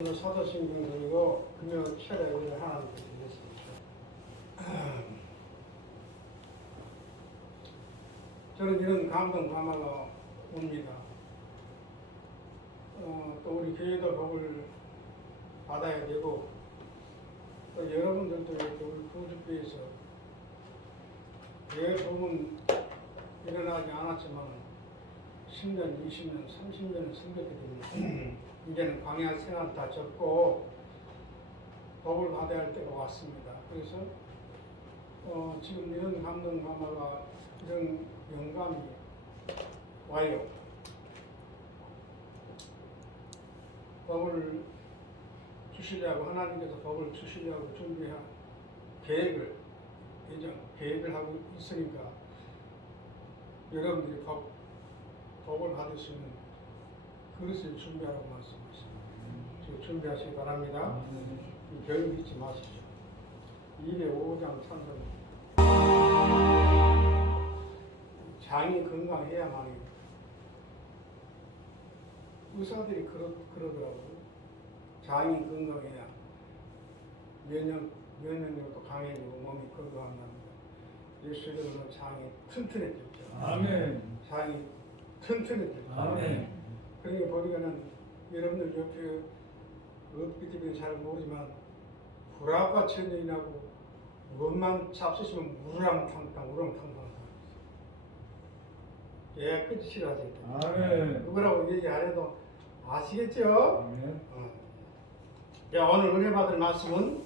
사도신경이고 금요 철학을 하나님께 드렸습니다. 저는 이런 감동 감화가 옵니다. 또 우리 교회도 복을 받아야 되고 또 여러분들도 이렇게 우리 구주교에서 교회 복은 일어나지 않았지만 10년, 20년, 30년을 섬겼게 됩니다. 이제는 광야 생활 다 접고 복을 받아야 할 때가 왔습니다. 그래서 지금 이런 감동 감화가 이런 영감이 와요. 복을 주시려고 하나님께서 복을 주시려고 준비한 계획을 하고 있으니까 여러분들이 복을 받을 수 있는 그릇을 준비하라고 말씀하십니다. 준비하시기 바랍니다. 별을 잊지 마십시오. 205장 찬송. 장이 건강해야만이 의사들이 그러더라고요. 장이 건강해야 면역력도 강해지고 몸이 건강합니다. 예수님은 장이 튼튼해졌죠. 아멘. 장이 튼튼해졌죠. 아멘. 그러니까 보니까는 여러분들 옆에 어떻게 되면 잘 모르지만 불화과 천연이 나고 무엇만 잡수시면 우렁탕탕 깨끗이 싫어하세요. 아멘. 누구라고 얘기 안 해도 아시겠죠? 아멘. 자, 오늘 은혜 받을 말씀은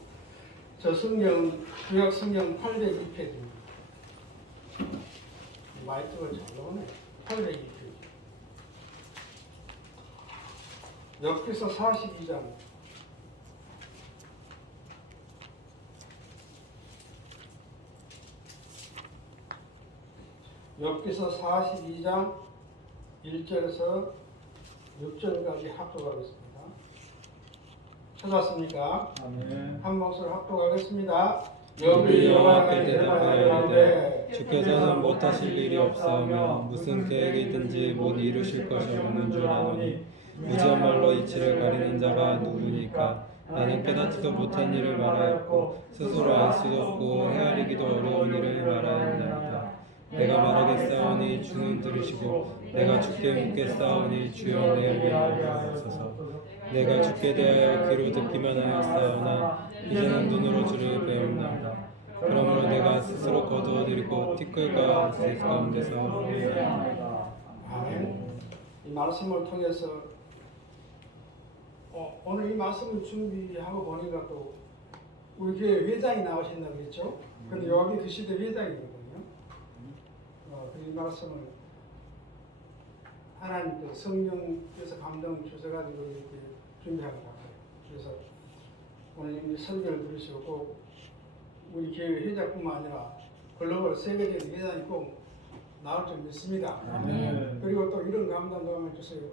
저 성경 구약 성경 802페이지입니다. 마이크가 잘 나오네. 802페이지. 엽기서 42장. 엽기서 42장 1절에서 6절까지 합독하겠습니다. 찾았습니까? 아멘. 한 목소리 합독하겠습니다. 우리 여호와께 대답하여이르되 주께서는 못하실 일이 없사오며 무슨 계획이든지 못 이루실 것이 없는 줄 아노니 무지한말로 이치를 가리는 자가 누구니까. 나는 깨닫지도 못한 일을 말하였고 스스로 알 수도 없고 헤아리기도 어려운 일을 말하였나이다. 내가 말하겠사오니 주는 들으시고 내가 주께 묻겠사오니 주여 내게 하여주소서. 내가 주께 대하여 귀로 듣기만 하였사오나 이제는 눈으로 주를 배웁나이다. 그러므로 내가 스스로 거두어드리고 티끌과 새 가운데서 보이나이다. 아멘. 이 말씀을 통해서 오늘 이 말씀을 준비하고 보니까 또 우리 교회 회장이 나오신다고 그랬죠? 근데 여기 그 시대 회장이거든요. 이 말씀을 하나님께서 성령께서 감동 주셔가지고 이렇게 준비하고 나가요. 그래서 오늘 이 설교를 들으시고 꼭 우리 교회 회장뿐만 아니라 글로벌 세계적인 회장이 꼭 나올 줄 믿습니다. 아멘. 그리고 또 이런 감동감을 주세요.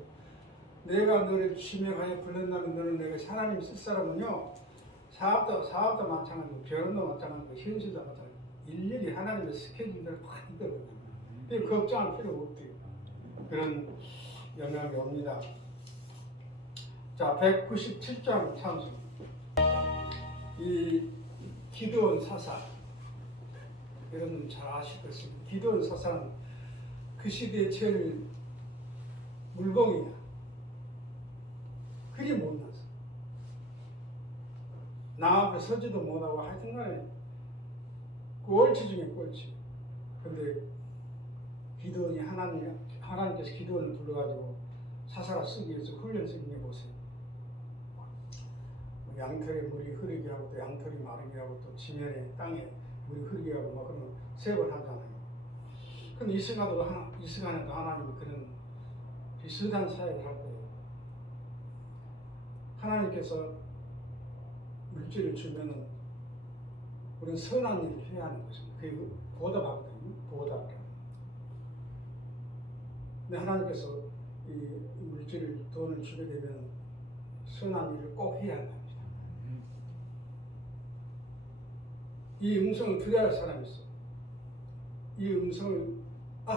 내가 너를 지명하여 불렀다면 너는 내가 하나님 쓸 사람은요, 사업도 마찬가지고 결혼도 마찬가지고 현실도 마찬가지고 일일이 하나님의 스케줄을 다 있거든요. 걱정할 필요가 없대요. 그런 영향이 옵니다. 자, 197장 찬송. 이 기드온 사살, 여러분 잘 아실 것입니다. 기드온 사살은 그 시대의 제일 물공이야. 그리 못났어. 나 앞에 서지도 못하고 하여튼간에 꼴찌 중에 꼴찌. 근데 기드온이 하나님께서 기드온을 불러가지고 사사라 쓰기 위해서 훈련 쓰기 해보세요. 양털에 물이 흐르게 하고 또 양털이 마르게 하고 또 지면에 땅에 물이 흐르게 하고 막 그러면 3번 하잖아요. 근데 이 시간에도 하나님이 그런 비슷한 사역을 할 거예요. 하나님께서 물질을 주면은 우리는 선한 일을 해야 하는 것입니다. 그게 보답하거든요. 보답. 근데 하나님께서 이 물질을 돈을 주게 되면 선한 일을 꼭 해야 한답니다. 이 음성을 들어야 할 사람이 있어. 이 음성을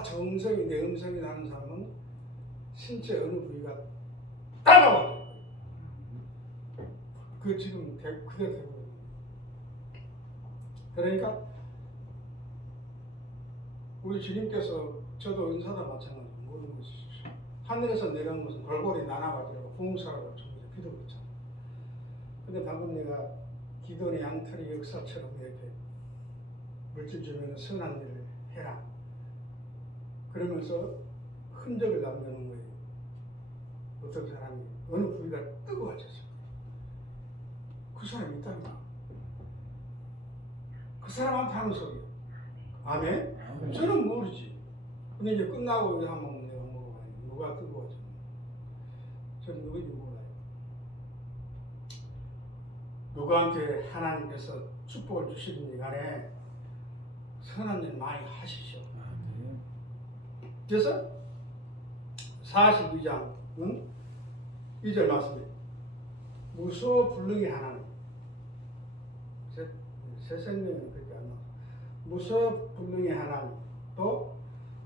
저 음성이 내 음성이 나는 사람은 신체 어느 부위가 따가워요. 그 지금 그대로 되고 있는 거예요. 그러니까 우리 주님께서 저도 은사도 마찬가지로 모든 것이 하늘에서 내려온 것은 골고루 나눠가지고 봉사라고 주님께서 기도했잖아요. 근데 방금 내가 기도의 양털의 역사처럼 이렇게 물질 주면 선한 일을 해라. 그러면서 흔적을 남겨놓은 거예요. 어떤 사람이 어느 부위가 뜨거워졌어요. 그 사람이 있답니다. 그 사람한테 하는 소리예요. 아멘? 아멘. 저는 모르지. 근데 이제 끝나고 이제 한번 내가 먹어봐요. 누가 뜨거워졌나. 저는 누구인지 몰라요. 누구한테 하나님께서 축복을 주시든지 간에 선한 일 많이 하십시오. 아멘. 그래서 42장 2절 말씀에 무소불능의 하나님 새 생명은 그렇게 안 나와. 무소불능의 하나님 또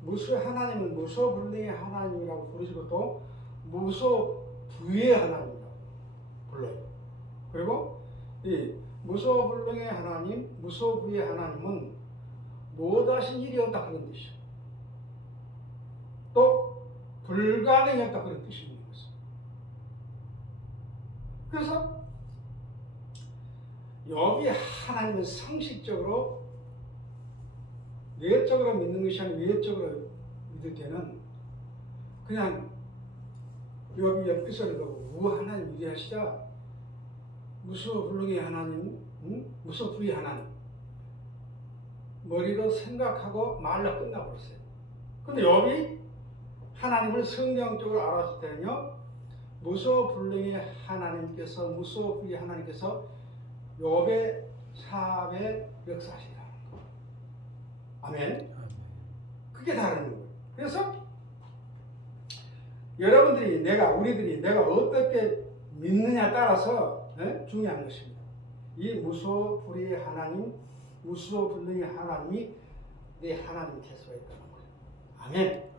하나님은 무소불능의 하나님이라고 부르시고 또 무소부의 하나님이라고 불러요. 그리고 이 무소불능의 하나님, 무소부의 하나님은 못하신 일이 없다 그런 뜻이요. 또 불가능이 없다 그런 뜻이 있는 것입니다. 그래서 여기 하나님은 상식적으로 내적으로 믿는 것이 아니라 외적으로 믿을 때는 그냥 여기 옆에서를 보고 우와 하나님 위대하시다. 무소불능의 하나님, 무소부의 하나님 머리로 생각하고 말로 끝나버렸어요. 근데 여기 하나님을 성경적으로 알았을 때는요, 무소불능의 하나님께서 무소부의 하나님께서 욥의 사업에 역사하시라. 아멘. 그게 다른 거예요. 그래서 여러분들이 우리들이 내가 어떻게 믿느냐에 따라서 중요한 것입니다. 이 무소불의 하나님, 무소불능의 하나님이 내 하나님 태소가 있다는 거예요. 아멘.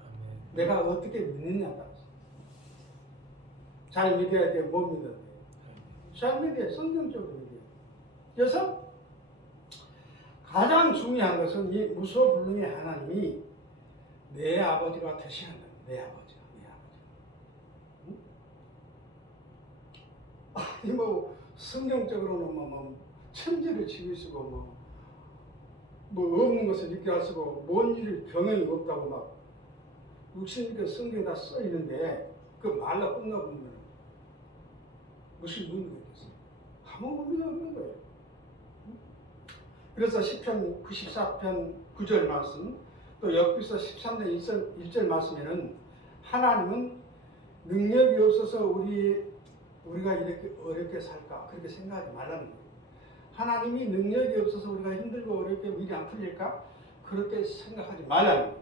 내가 어떻게 믿느냐에 따라서. 잘 믿어야 돼, 못 믿어야 돼. 잘 믿어야 돼, 성경적으로 믿어야 돼. 그래서 가장 중요한 것은 이 무소불능의 하나님이 내 아버지가 되셔야 한다. 내 아버지가. 응? 아니 성경적으로는 천지를 지으시고 없는 것을 있게 하시고 뭔 일을 병행이 없다고 막 육신이니까 성경에 다 써 있는데 그 말로 끝나보면 무슨 의미가 있겠어요? 아무 의미가 없는 거예요. 그래서 시편 94편 9절 말씀 또 역기서 13장 1절 말씀에는 하나님은 능력이 없어서 우리가 이렇게 어렵게 살까 그렇게 생각하지 말라는 거예요. 하나님이 능력이 없어서 우리가 힘들고 어렵게 일이 안 풀릴까 그렇게 생각하지 말라는 거예요.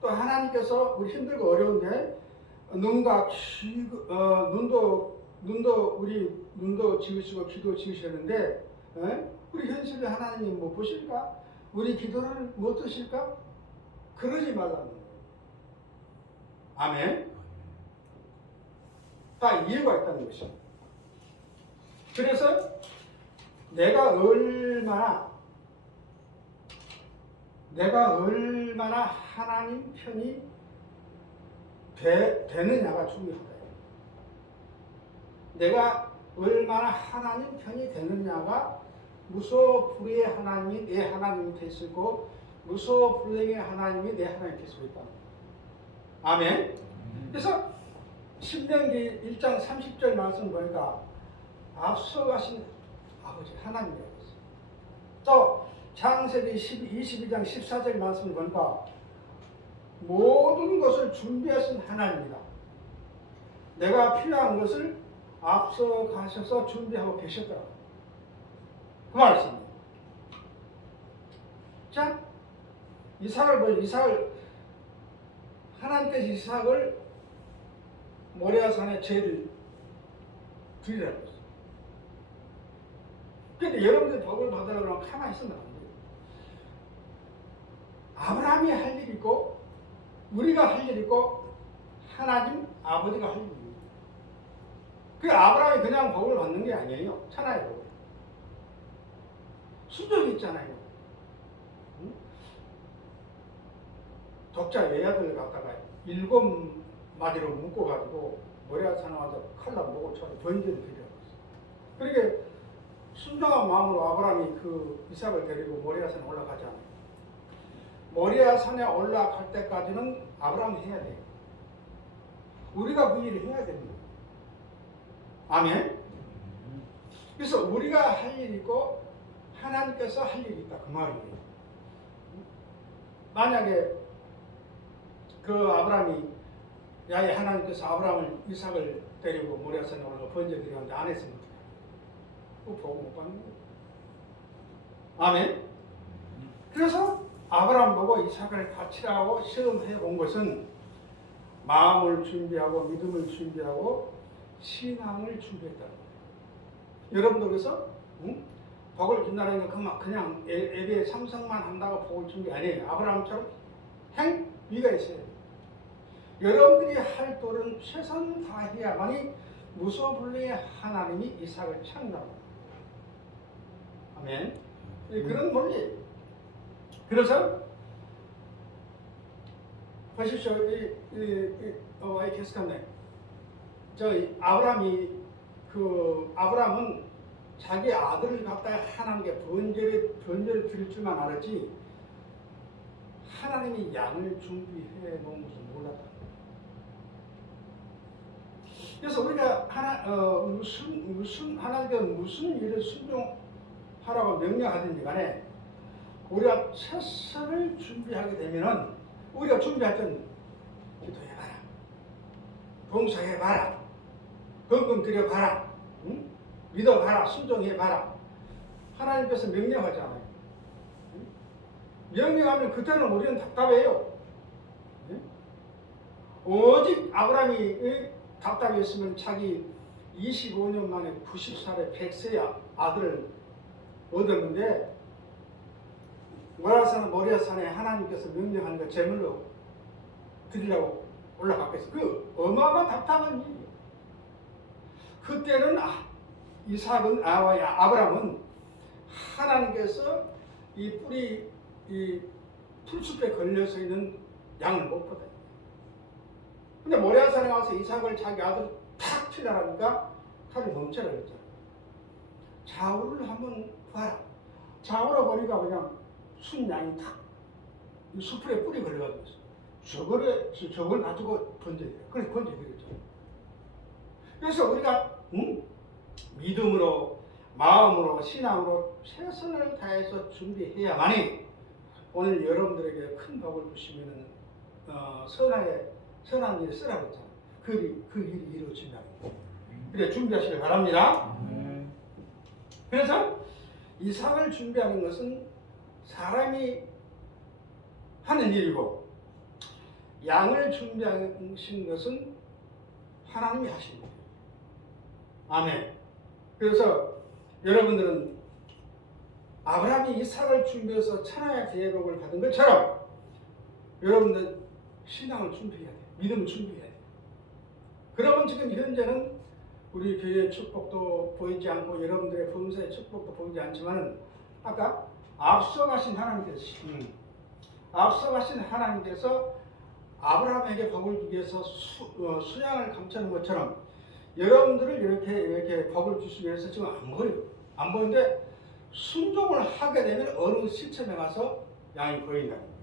또 하나님께서 우리 힘들고 어려운데 눈과 눈도 지으시고 귀도 지으셨는데 우리 현실에 하나님이 못 보실까? 우리 기도를 못 드실까? 그러지 말라는 거예요. 아멘. 다 이유가 있다는 것입니다. 그래서 내가 얼마나 하나님 편이 되느냐가 중요하다. 내가 얼마나 하나님 편이 되느냐가 무소불의 하나님이 내 하나님이 되시고 무소불능의 하나님이 내 하나님이 되시고 있다. 아멘. 그래서 신명기 1장 30절 말씀 보니까 앞서가신 아버지 하나님이라고 했어요. 또 창세기 22장 14절 말씀 보니까 모든 것을 준비하신 하나님이다. 내가 필요한 것을 앞서 가셔서 준비하고 계셨더라. 그 말씀입니다. 자, 이삭을 하나님께서 이삭을 모리아산에 죄를 드리라고 했어요. 그런데 여러분들이 복을 받으라고 하면 가만히 있으면 안 돼요. 아브라함이 할 일이 있고 우리가 할 일이 있고 하나님 아버지가 할 일이 있고 그 아브라함이 그냥 복을 받는 게 아니에요. 천하의 복을. 순종이 있잖아요. 응? 독자 여야들 갖다가 7마디로 묶어가지고 모리아산에 와서 칼날 목을처럼 번제를 드려요. 그러니까 순종한 마음으로 아브라함이 그 이삭을 데리고 모리아산에 올라가잖아요. 모리아산에 올라갈 때까지는 아브라함이 해야 돼요. 우리가 그 일을 해야 됩니다. 아멘. 그래서 우리가 할 일이 있고 하나님께서 할 일이 있다 그 말이에요. 만약에 그 아브라함이 야에 하나님께서 아브라함을 이삭을 데리고 모리아산에 올라가 번제 드렸는데 안 했으면 어떡해요? 그거 보고 못 받는 거예요. 아멘. 그래서 아브라함 보고 이삭을 바치라고 시험해 본 것은 마음을 준비하고 믿음을 준비하고 신앙을 준비했다. 여러분도 그래서 복을 준다는 게 그냥 예배에 참석만 한다고 복을 준 게 아니에요. 아브라함처럼 행위가 있어야 돼요. 여러분들이 할 도는 최선 다해야만이 무소불위의 하나님이 이삭을 창조합니다. 아멘. 그런 원리예요. 그래서 보십시오. 이 계속하네. 아브라함은 자기 아들을 갖다가 하나님께 번제를 드릴 줄만 알았지 하나님이 양을 준비해 놓은 것을 몰랐다. 그래서 우리가 하나님께 무슨 일을 순종하라고 명령하든지 간에 우리가 최선을 준비하게 되면은 우리가 준비할 땐 기도해봐라, 봉사해봐라, 헌금 드려봐라, 응? 믿어봐라, 순종해봐라. 하나님께서 명령하잖아요. 응? 명령하면 그때는 우리는 답답해요. 응? 오직 아브라함이 답답했으면 자기 25년 만에 90살에 100세의 아들을 얻었는데 모리아산에 하나님께서 명령하는 거 제물로 드리려고 올라갔겠어. 그 어마어마한 답답한 일이에요. 그때는 아브라함은 하나님께서 이 풀숲에 걸려서 있는 양을 못 보다. 근데 모리아산에 와서 이삭을 자기 아들 탁 치려니까 칼이 멈춰라 그랬잖아. 좌우를 한번 봐라. 좌우로 보니까 그냥 순양이 탁 수풀에 뿌리 걸려가지고 있어. 저걸 가지고 번제해요. 그래서 번제드렸죠. 그래서 우리가 믿음으로, 마음으로, 신앙으로 최선을 다해서 준비해야만이 오늘 여러분들에게 큰 복을 주시면은 선한 일을 쓰라고 했잖아요. 그 일이 이루어진다는 거예요. 그래 준비하시길 바랍니다. 그래서 이삭을 준비하는 것은 사람이 하는 일이고 양을 준비하신 것은 하나님이 하신 거예요. 아멘. 그래서 여러분들은 아브라함이 이삭을 준비해서 천하의 대복을 받은 것처럼 여러분들 신앙을 준비해야 돼요. 믿음을 준비해야 돼요. 그러면 지금 현재는 우리 교회의 축복도 보이지 않고 여러분들의 범사의 축복도 보이지 않지만 아까 앞서가신 하나님께서 아브라함에게 복을 주기 위해서 수양을 감추는 것처럼 여러분들을 이렇게 복을 주시기 위해서 지금 안 보여요. 안 보이는데 순종을 하게 되면 어느 시점에 가서 양이 보인다는 거예요.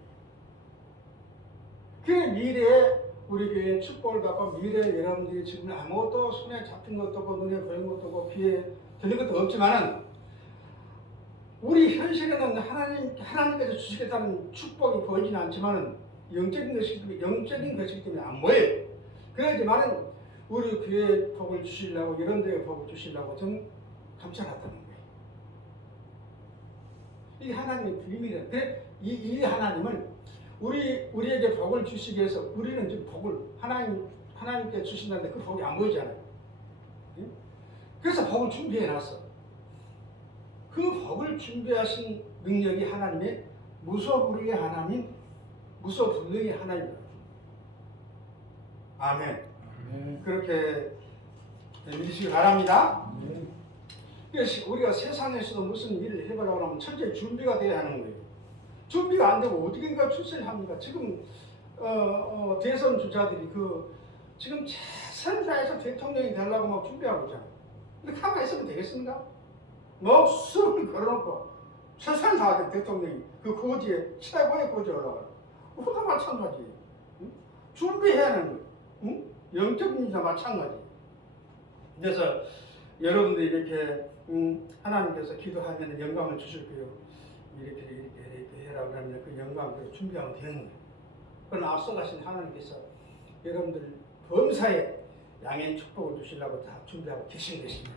그 미래에 우리 교회의 축복을 받고 미래에 여러분들이 지금 아무것도 손에 잡힌 것도 없고 눈에 보이는 것도 없고 귀에 들린 것도 없지만은 우리 현실에는 하나님께서 주시겠다는 축복이 보이지는 않지만은 영적인 것이기 때문에 안 보여요. 그렇지만은 우리 교회에 복을 주시려고 이런 데에 복을 주시려고 좀 감춰놨다는 거예요. 이 하나님의 비밀이에요. 그래 이 하나님을 우리에게 복을 주시기 위해서 우리는 지금 복을 하나님께 주신다는데 그 복이 안 보이잖아요. 그래서 복을 준비해놨어. 그 복을 준비하신 능력이 하나님의 무소불위의 하나님, 무소불능의 하나님입니다. 아멘. 그렇게 믿으시기 바랍니다. 그래서 우리가 세상에서도 무슨 일을 해보려고 하면 철저히 준비가 돼야 하는 거예요. 준비가 안 되고 어디든가 출세를 합니까? 지금 대선 주자들이 지금 최선을 다해서 대통령이 되려고 막 준비하고 있잖아요. 근데 가만히 있으면 되겠습니까? 목숨을 걸어놓고 최선을 다하는 대통령이 그 고지에 최고의 고지에 올라가요. 그것도 마찬가지예요. 응? 준비해야 하는 거예요. 응? 영적인 일도 마찬가지. 그래서 여러분들이 이렇게 하나님께서 기도하면 영감을 주실 거예요. 이렇게 해라 그러면 그 영감을 준비하면 되는 거예요. 그러나 앞서가신 하나님께서 여러분들 범사에 양의 축복을 주시려고 다 준비하고 계신 것입니다.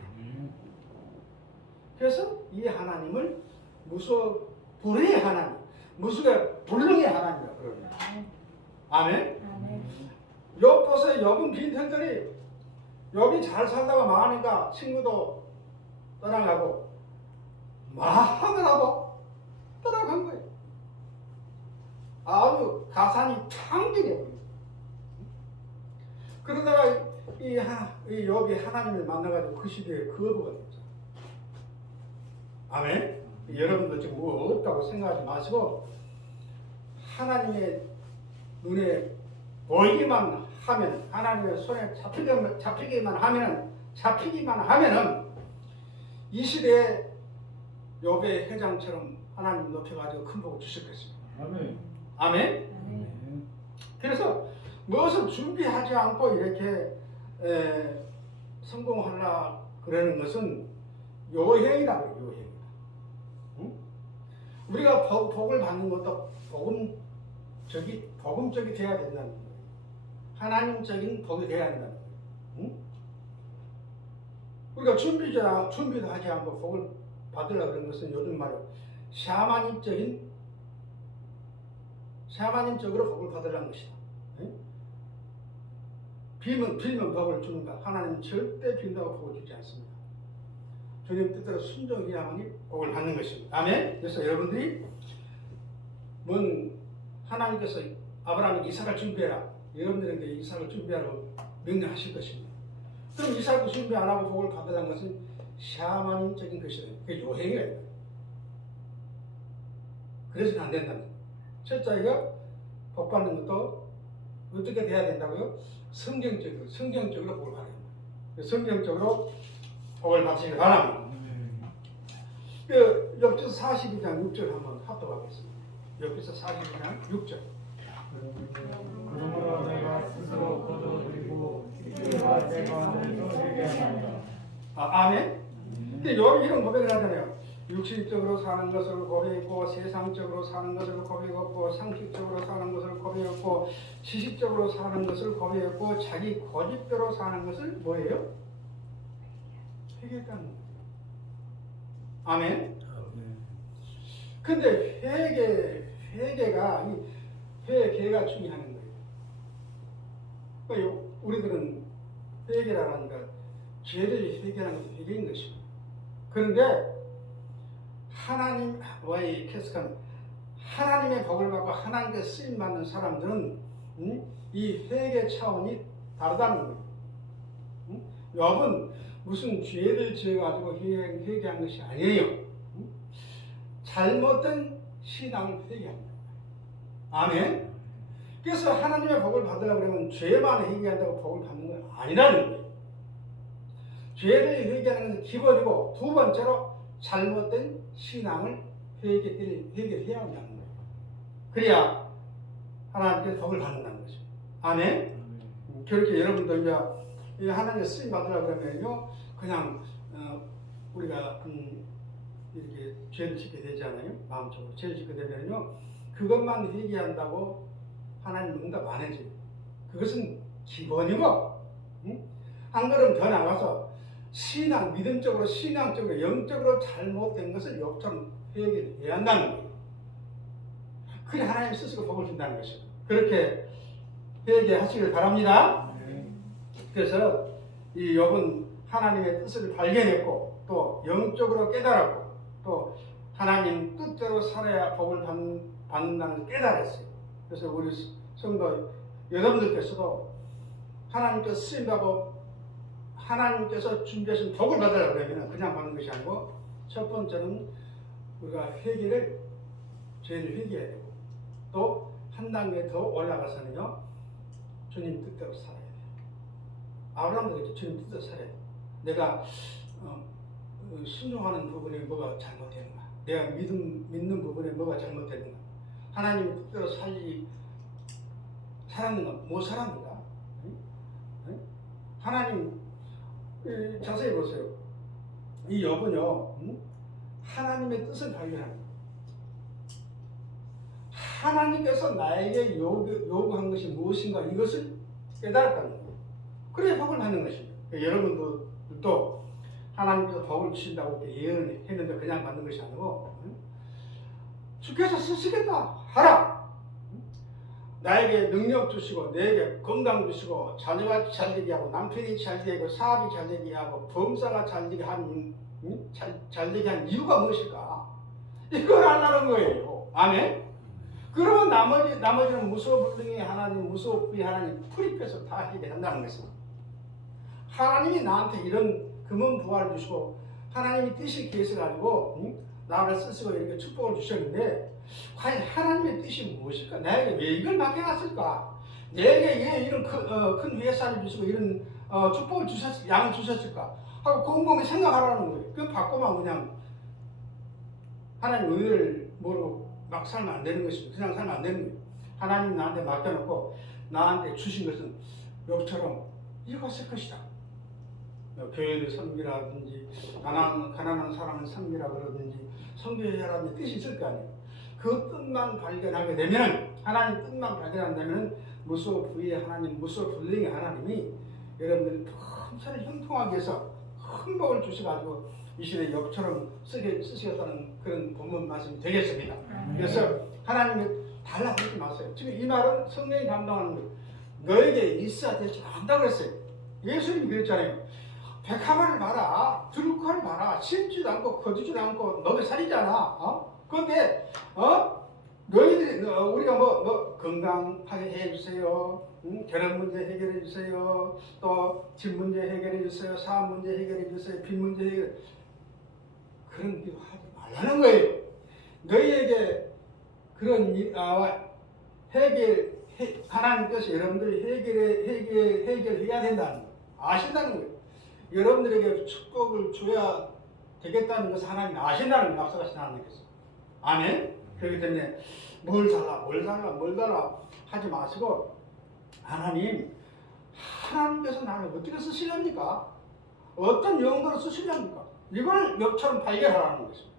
그래서 이 하나님을 불의 하나님, 무수의 불능의 하나님이라고 그러네요. 아멘. 욥 보세요. 욥은 빈털들이 욥이 잘 살다가 망하니까 친구도 떠나가고 망하느라고 떠나간 거예요. 아주 가산이 탕진해버려요. 그러다가 이 욥이 하나님을 만나가지고 그 시대에 거부가 됐죠. 아멘. 여러분도 지금 뭐 없다고 생각하지 마시고 하나님의 눈에 보이기만 하면, 하나님의 손에 잡히기만 하면은 이 시대에 욥의 회장처럼 하나님 높여가지고 큰 복을 주실 것입니다. 아멘. 아멘. 그래서 무엇을 준비하지 않고 이렇게 성공하려 그러는 것은 요행이라고 해요. 요행. 응? 우리가 복을 받는 것도 복음적이 돼야 된다는 거예요. 하나님적인 복이 돼야 한다는 거예요. 응? 우리가 준비도 하지 않고 복을 받으려고 그런 것은 요즘 말로 샤마님적으로 복을 받으려는 것이다. 응? 빌면 복을 주는가? 하나님은 절대 빈다고 복을 주지 않습니다. 주님 뜻대로 순종해야만이 복을 받는 것입니다. 아멘. 그래서 여러분들이 하나님께서 아브라함에게 이삭을 준비해라. 여러분들에게 이삭을 준비하라고 명령하실 것입니다. 그럼 이삭을 준비 안 하고 복을 받으라는 것은 샤마님적인 것이다. 그게 요행이에요. 그래서는 안 된다는 거예요. 첫째가 복 받는 것도 어떻게 돼야 된다고요? 성경적으로 복을 받아야 된다. 성경적으로 복을 받으시기 바랍니다. 욥기서 42장 6절 한번 합독하겠습니다. 욥기서 42장 6절. 그러므로 내가 스스로 거두어드리고 이끌어가 내가 내게 하나이다. 아멘. 근데 욥이 이런 고백을 하잖아요. 육신적으로 사는 것을 고백했고, 세상적으로 사는 것을 고백했고, 상식적으로 사는 것을 고백했고, 지식적으로 사는 것을 고백했고, 자기 고집대로 사는 것을 뭐예요? 회개했다는 거예요. 아멘. 근데 회개가 회개가 중요한 거예요. 그러니까 우리들은 회개라는 것, 죄를 회개하는 것도 회개인 것입니다. 그런데 하나님과의 캐스칸, 하나님의 복을 받고 하나님께 쓰임 받는 사람들은 이 회개 차원이 다르다는 거예요. 욥은 무슨 죄를 지어가지고 회개한 것이 아니에요. 잘못된 신앙을 회개합니다. 아멘. 그래서 하나님의 복을 받으려고 그러면 죄만 회개한다고 복을 받는 건 아니라는 거예요. 죄를 회개하는 것은 기본이고, 두 번째로 잘못된 신앙을 회개해야 한다는 거예요. 그래야 하나님께 복을 받는다는 거죠. 아멘. 그렇게 여러분도 이제 하나님의 쓰임 받으려고 그러면요, 그냥 우리가 이렇게 죄를 짓게 되잖아요. 마음적으로 죄를 짓게 되면요, 그것만 회개한다고 하나님 응답 안 해줘요. 그것은 기본이고, 한 걸음 더 나가서 믿음적으로, 신앙적으로, 영적으로 잘못된 것을 욥처럼 회개를 해야 한다는 거예요. 그래 하나님 스스로 복을 준다는 것이죠. 그렇게 회개하시길 바랍니다. 그래서 이 욥은 하나님의 뜻을 발견했고, 또 영적으로 깨달았고, 또 하나님 뜻대로 살아야 복을 받는다는 걸 깨달았어요. 그래서 우리 성도 여러분들께서도 하나님께 쓰임받고 하나님께서 준비하신 복을 받으려고 그러면 그냥 받는 것이 아니고 첫 번째는 우리가 회개를 죄를 회개해야 되고 또 한 단계 더 올라가서는요 주님 뜻대로 살아야 돼요. 아브라함도 그렇죠. 주님 뜻대로 살아야 돼요. 내가 순종하는 부분에 뭐가 잘못되는가, 내가 믿는 부분에 뭐가 잘못되는가, 하나님의 뜻대로 살았는가 못 살았는가. 하나님 자세히 보세요. 이 욥은요 하나님의 뜻을 발견하는 거예요. 하나님께서 나에게 요구한 것이 무엇인가 이것을 깨달았다는 거예요. 그래야 복을 받는 것입니다. 여러분도 또 하나님께서 복을 주신다고 이렇게 예언을 했는데 그냥 받는 것이 아니고 주께서 쓰시겠다 하라. 나에게 능력 주시고 내게 건강 주시고 자녀가 잘되게 하고 남편이 잘되게 하고 사업이 잘되게 하고 범사가 잘되게 한 이유가 무엇일까? 이걸 알라는 거예요. 아멘. 그러면 나머지는 무소불능이 하나님, 무소부의 하나님 풀입해서 다 해결한다는 것입니다. 하나님이 나한테 이런 금은 부활을 주시고 하나님이 뜻이 계셔가지고 나를 쓰시고 이렇게 축복을 주셨는데 과연 하나님의 뜻이 무엇일까? 나에게 왜 이걸 맡겨놨을까? 내게 왜 이런 큰 회사를 주시고 이런 축복을 양을 주셨을까? 하고 곰곰이 생각하라는 거예요. 그 받고만 그냥 하나님 은혜를 모르고 막 살면 안 되는 것입니다. 그냥 살면 안 되는 거예요. 하나님 나한테 맡겨놓고 나한테 주신 것은 욥처럼 이것일 것이다. 교회를 섬기라든지 가난한 사람을 섬기라 그러든지 선교회라든지 뜻이 있을 거 아니에요. 그 뜻만 발견하게 되면 하나님 뜻만 발견한다면 무소부의 하나님, 무소불능의 하나님이 여러분들 천천히 형통하게 해서 큰 복을 주셔가지고 이 시대에 욥처럼 쓰시겠다는 그런 본문 말씀이 되겠습니다. 그래서 하나님이 달라고 하지 마세요. 지금 이 말은 성령이 감당하는 거예요. 너에게 있어야 될 줄 안다고 했어요. 예수님이 그랬잖아요. 백합화를 봐라, 들국화를 봐라, 심지도 않고 거두지도 않고 너희 살이잖아. 그런데 너희들이 우리가 뭐 건강하게 해주세요, 결혼 문제 해결해 주세요, 또 집 문제 해결해 주세요, 사업 문제 해결해 주세요, 빚 문제 해결, 그런 기도 하지 말라는 거예요. 너희에게 그런 하나님께서 여러분들이 해결해야 된다는 거 아신다는 거예요. 여러분들에게 축복을 줘야 되겠다는 것을 하나님 아신다는 거, 앞서가신 하나님께서. 아멘. 그렇기 때문에 뭘 달라 하지 마시고 하나님께서 나를 어떻게 쓰시렵니까? 어떤 용도로 쓰시렵니까? 이걸 욥처럼 발견하라는 것입니다.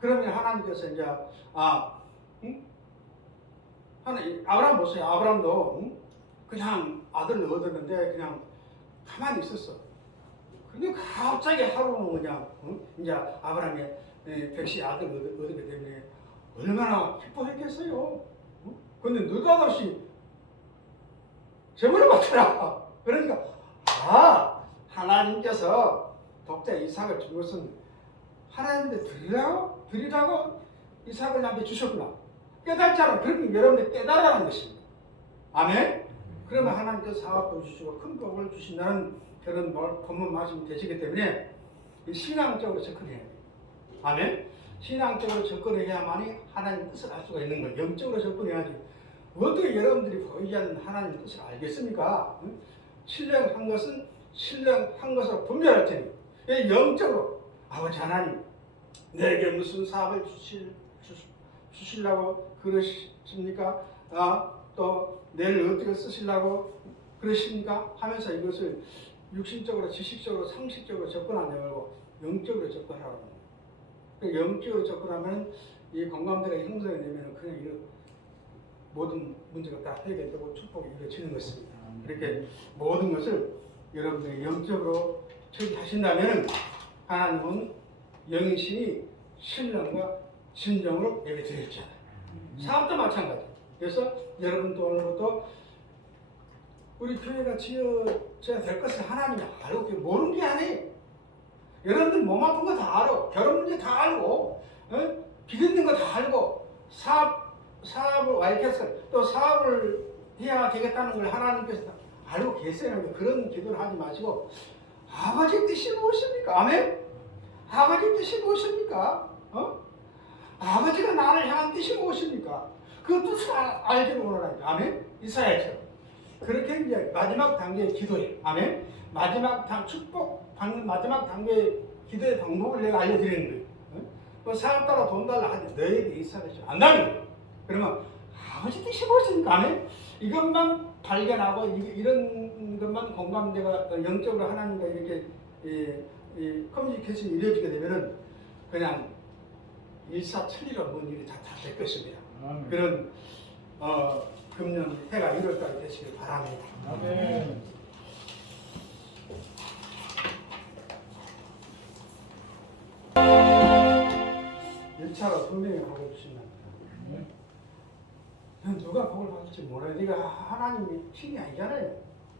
그러면 하나님께서 이제 아브라함 보세요. 아브라함도 그냥 아들을 얻었는데 그냥 가만히 있었어. 근데 갑자기 하루는 그냥 이제 아브라함이 백시 아들을 얻게 되면 얼마나 기뻐했겠어요. 근데 느닷없이 재물을 받더라. 그러니까 하나님께서 독자 이삭을 준 것은 하나님한테 드리라고 이삭을 나한테 주셨구나. 깨달잖아. 그렇게 여러분들 깨달으라는 것입니다. 아멘. 그러면 하나님께서 사업도 주시고 큰 복을 주신다는 그런 본문 말씀이 되시기 때문에 신앙적으로 접근해야 돼요. 아멘. 신앙적으로 접근해야만이 하나님 뜻을 알 수가 있는 거예요. 영적으로 접근해야지. 어떻게 여러분들이 보이지 않는 하나님 뜻을 알겠습니까? 신령한 것은 신령한 것으로 분별할 테니 영적으로 아버지 하나님 내게 무슨 사업을 주시려고 그러십니까? 또 내를 어떻게 쓰시려고 그러십니까? 하면서 이것을 육신적으로, 지식적으로, 상식적으로 접근하지 말고 영적으로 접근하라는 거예요. 영적으로 접근하면 이 공감대가 형성이 되면 그냥 이거 모든 문제가 다 해결되고 축복이 이루어지는 것입니다. 그렇게 모든 것을 여러분들이 영적으로 처리하신다면 하나님은 영신이 신령과 진정으로 예배 드렸잖아요. 사업도 마찬가지. 그래서 여러분도 오늘부터 우리 교회가 지어져야 될 것을 하나님이 알고 모르는 게 아니에요. 여러분들 몸 아픈 거 다 알고, 결혼 문제 다 알고, 비듣는 거 다 알고, 사업을 와이켜서 또 사업을 해야 되겠다는 걸 하나님께서 알고 계세요. 그런 기도를 하지 마시고 아버지 뜻이 무엇입니까? 아멘? 아버지 뜻이 무엇입니까? 아버지가 나를 향한 뜻이 무엇입니까? 그 뜻을 알기를 원하니까. 아멘? 이사야처럼. 그렇게 이제 마지막 단계의 기도예요. 아멘? 마지막 축복 받는 마지막 단계의 기도의 방법을 내가 알려드리는 거예요. 그 사람 따라 돈 달라 하는데 너에게 이사를 안다는 거예요. 그러면 아버지 뜻이 무엇입니까? 아멘? 이것만 발견하고 이런 것만 공감대가 영적으로 하나님과 이렇게 커뮤니케이션이 이루어지게 되면은 그냥 일사천리로 뭔 일이 다 될 것입니다. 그런 금년 해가 1월까지 되시길 바랍니다. 아멘. 1차로 분명히 복을 주시면 누가 복을 받을지 몰라요. 네가 하나님이 신이 아니잖아요.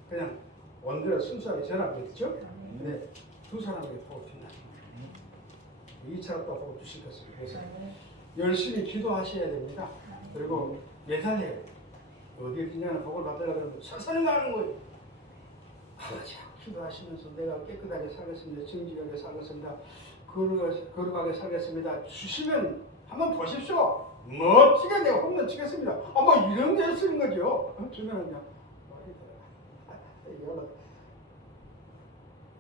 그냥 원대로 순수하게 전하겠죠. 근데 두 사람에게 복을 준다. 2차로 또 복을 주실 것입니다. 그래서 열심히 기도하셔야 됩니다. 그리고 예산해요. 어디에 그냥 복을 받으려고 그러면 서서히 가는 거예요. 아버지 기도하시면서 내가 깨끗하게 살겠습니다. 정직하게 살겠습니다. 거룩하게 살겠습니다. 주시면 한번 보십시오. 멋지게 내가 홈런 치겠습니다. 뭐 이런 게 쓰는 거죠. 주면은 그냥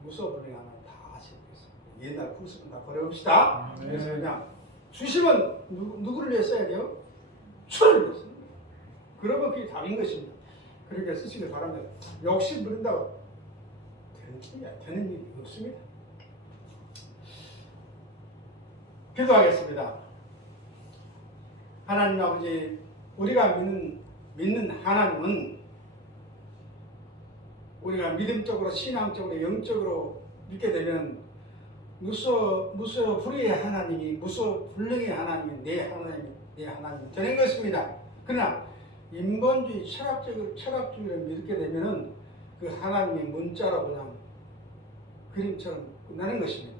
무서워버리는 하나 다 아시겠어요. 옛날 구습은 다 버려봅시다. 그래서 그냥 주시면 누구를 위해 써야 돼요? 주를 위해 씁니다. 그러면 그게 답인 것입니다. 그렇게 쓰시길 바랍니다. 욕심 부린다고 되는 일이 없습니다. 기도하겠습니다. 하나님 아버지, 우리가 믿는 하나님은 우리가 믿음적으로, 신앙적으로, 영적으로 믿게 되면 무서 불의의 하나님이, 무서 불능의 하나님이 내 하나님이 되는 것입니다. 그러나 인본주의, 철학주의를 믿게 되면은 그 하나님의 문자로 그냥 그림처럼 끝나는 것입니다.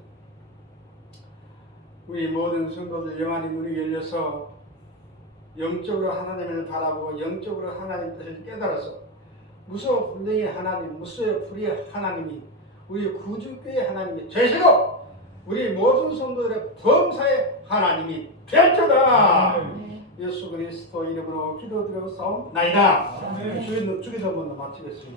우리 모든 성도들 영안의 눈이 열려서 영적으로 하나님을 바라보고 영적으로 하나님 뜻을 깨달아서 무서워 불능의 하나님, 무서워 불의의 하나님이 우리 구주교의 하나님이 되시고 우리 모든 성도들의 범사의 하나님이 될지어다. 예수 그리스도 이름으로 기도드려 싸움나이다. 주기도 먼저 마치겠습니다.